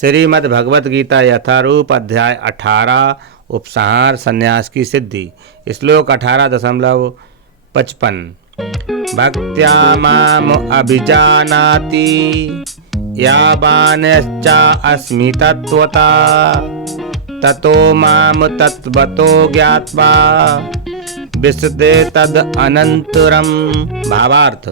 श्रीमद् भगवत गीता यथारूप अध्याय 18 उपसंहार संन्यास की सिद्धि। श्लोक 18.55 भक्त्या माम अभिजानाति यावानश्चा अस्मि तत्त्वता ततो माम तत्त्वतो ज्ञात्वा विशते तद अनंतरम। भावार्थ,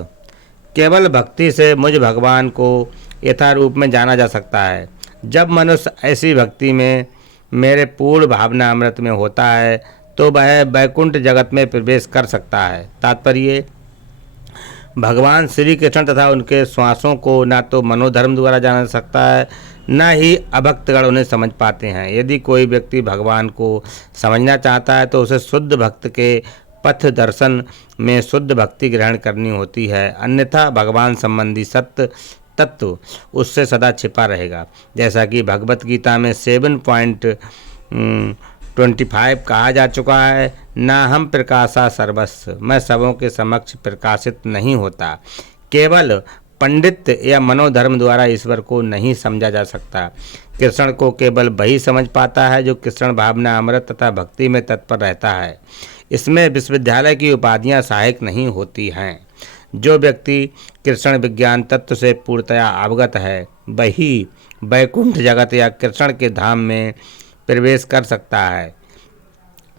केवल भक्ति से मुझ भगवान को यथारूप में जाना जा सकता है। जब मनुष्य ऐसी भक्ति में मेरे पूर्ण भावना अमृत में होता है तो वह वैकुंठ जगत में प्रवेश कर सकता है। तात्पर्य, भगवान श्री कृष्ण तथा उनके श्वासों को न तो मनोधर्म द्वारा जाना जा सकता है, न ही अभक्तगण उन्हें समझ पाते हैं। यदि कोई व्यक्ति भगवान को समझना चाहता है तो उसे शुद्ध भक्त के पथ दर्शन में शुद्ध भक्ति ग्रहण करनी होती है, अन्यथा भगवान संबंधी सत्य तत्व उससे सदा छिपा रहेगा। जैसा कि भगवत गीता में 7.25 कहा जा चुका है, ना हम प्रकाशा सर्वस्व, मैं सबों के समक्ष प्रकाशित नहीं होता। केवल पंडित या मनोधर्म द्वारा ईश्वर को नहीं समझा जा सकता। कृष्ण को केवल वही समझ पाता है जो कृष्ण भावना अमृत तथा भक्ति में तत्पर रहता है। इसमें विश्वविद्यालय की उपाधियां सहायक नहीं होती हैं। जो व्यक्ति कृष्ण विज्ञान तत्व से पूर्णतया अवगत है वही वैकुंठ जगत या कृष्ण के धाम में प्रवेश कर सकता है।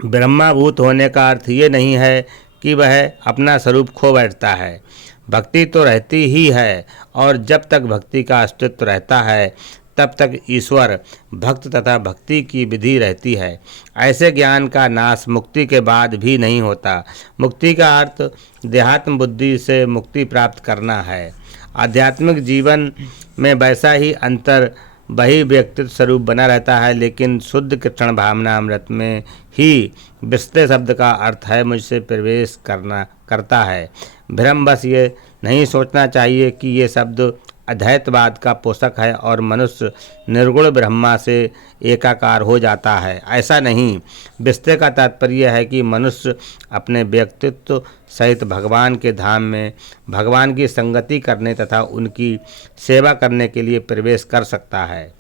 ब्रह्माभूत होने का अर्थ ये नहीं है कि वह अपना स्वरूप खो बैठता है। भक्ति तो रहती ही है, और जब तक भक्ति का अस्तित्व रहता है तब तक ईश्वर, भक्त तथा भक्ति की विधि रहती है। ऐसे ज्ञान का नाश मुक्ति के बाद भी नहीं होता। मुक्ति का अर्थ देहात्म बुद्धि से मुक्ति प्राप्त करना है। आध्यात्मिक जीवन में वैसा ही अंतर वही व्यक्तित्व स्वरूप बना रहता है, लेकिन शुद्ध कृष्ण भावना अमृत में ही विशते शब्द का अर्थ है मुझसे प्रवेश करता है। भ्रम बस ये नहीं सोचना चाहिए कि ये शब्द अद्वैतवाद का पोषक है और मनुष्य निर्गुण ब्रह्मा से एकाकार हो जाता है। ऐसा नहीं। विशते का तात्पर्य है कि मनुष्य अपने व्यक्तित्व सहित भगवान के धाम में भगवान की संगति करने तथा उनकी सेवा करने के लिए प्रवेश कर सकता है।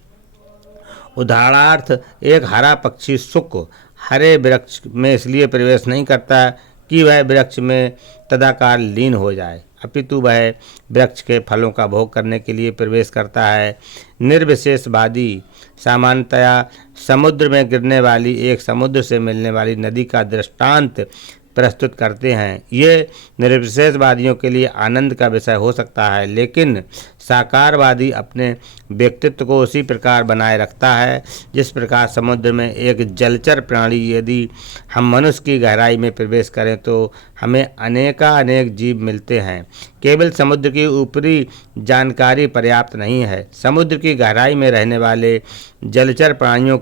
उदाहरणार्थ, एक हरा पक्षी शुक हरे वृक्ष में इसलिए प्रवेश नहीं करता कि वह वृक्ष में तदाकार लीन हो जाए, अपितु वह वृक्ष के फलों का भोग करने के लिए प्रवेश करता है। निर्विशेषवादी सामान्यतया समुद्र में गिरने वाली एक समुद्र से मिलने वाली नदी का दृष्टांत प्रस्तुत करते हैं। ये निर्विशेषवादियों के लिए आनंद का विषय हो सकता है, लेकिन साकारवादी अपने व्यक्तित्व को उसी प्रकार बनाए रखता है जिस प्रकार समुद्र में एक जलचर प्राणी, यदि हम मनुष्य की गहराई में प्रवेश करें तो हमें अनेक जीव मिलते हैं। केवल समुद्र की ऊपरी जानकारी पर्याप्त नहीं है, समुद्र की गहराई में रहने वाले जलचर प्राणियों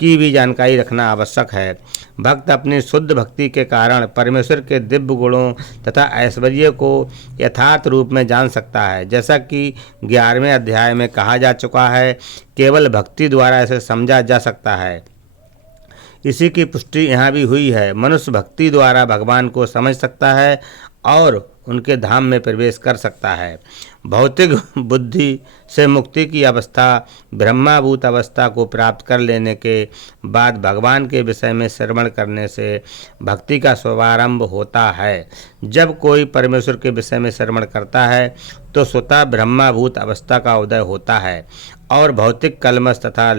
की भी जानकारी रखना आवश्यक है। भक्त अपनी शुद्ध भक्ति के कारण परमेश्वर के दिव्य गुणों तथा ऐश्वर्य को यथार्थ रूप में जान सकता है। जैसा कि 11वें अध्याय में कहा जा चुका है, केवल भक्ति द्वारा इसे समझा जा सकता है। इसी की पुष्टि यहाँ भी हुई है। मनुष्य भक्ति द्वारा भगवान को समझ सकता है और उनके धाम में प्रवेश कर सकता है। भौतिक बुद्धि से मुक्ति की अवस्था ब्रह्माभूत अवस्था को प्राप्त कर लेने के बाद भगवान के विषय में श्रवण करने से भक्ति का शुभारंभ होता है। जब कोई परमेश्वर के विषय में श्रवण करता है तो स्वतः ब्रह्माभूत अवस्था का उदय होता है और भौतिक कलमश तथा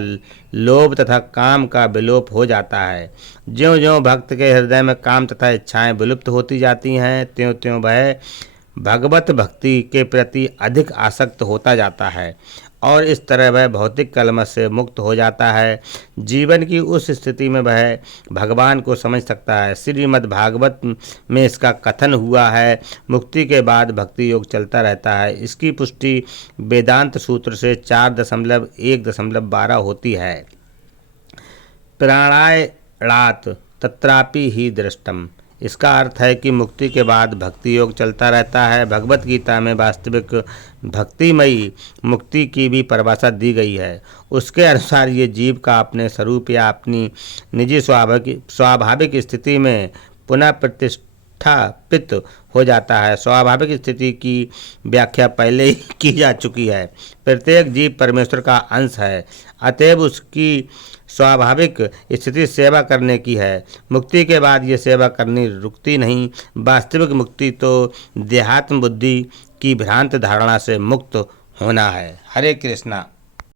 लोभ तथा काम का विलोप हो जाता है। ज्यों-ज्यों भक्त के हृदय में काम तथा इच्छाएं विलुप्त होती जाती हैं, त्यों-त्यों वह भगवत भक्ति के प्रति अधिक आसक्त होता जाता है और इस तरह वह भौतिक कलमश से मुक्त हो जाता है। जीवन की उस स्थिति में वह भगवान को समझ सकता है। श्रीमद् भागवत में इसका कथन हुआ है, मुक्ति के बाद भक्ति योग चलता रहता है। इसकी पुष्टि वेदांत सूत्र से 4.1.12 होती है। प्राणायाणात् तत्रापि ही दृष्टम। इसका अर्थ है कि मुक्ति के बाद भक्ति योग चलता रहता है। भगवत गीता में वास्तविक भक्तिमयी मुक्ति की भी परिभाषा दी गई है। उसके अनुसार ये जीव का अपने स्वरूप या अपनी निजी स्वाभाविक स्थिति में पुनः विस्थापित हो जाता है। स्वाभाविक स्थिति की व्याख्या पहले ही की जा चुकी है। प्रत्येक जीव परमेश्वर का अंश है, अतएव उसकी स्वाभाविक स्थिति सेवा करने की है। मुक्ति के बाद ये सेवा करनी रुकती नहीं। वास्तविक मुक्ति तो देहात्म बुद्धि की भ्रांत धारणा से मुक्त होना है। हरे कृष्णा।